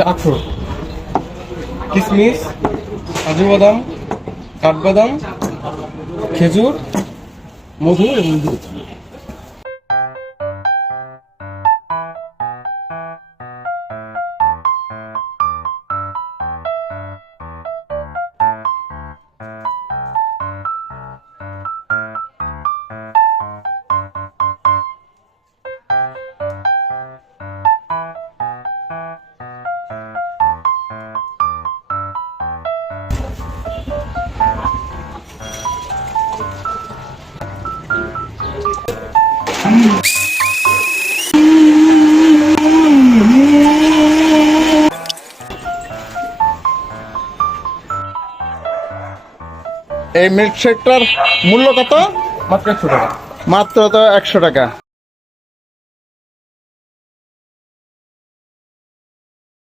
আছে আখরোট। কিশমিশ কাজু বাদাম কাঠবাদাম খেজুর মধু এবং দুধ। এই মিল্কশেকটার মূল্য কত? মাত্র একশো টাকা। মাত্র তো একশো টাকা।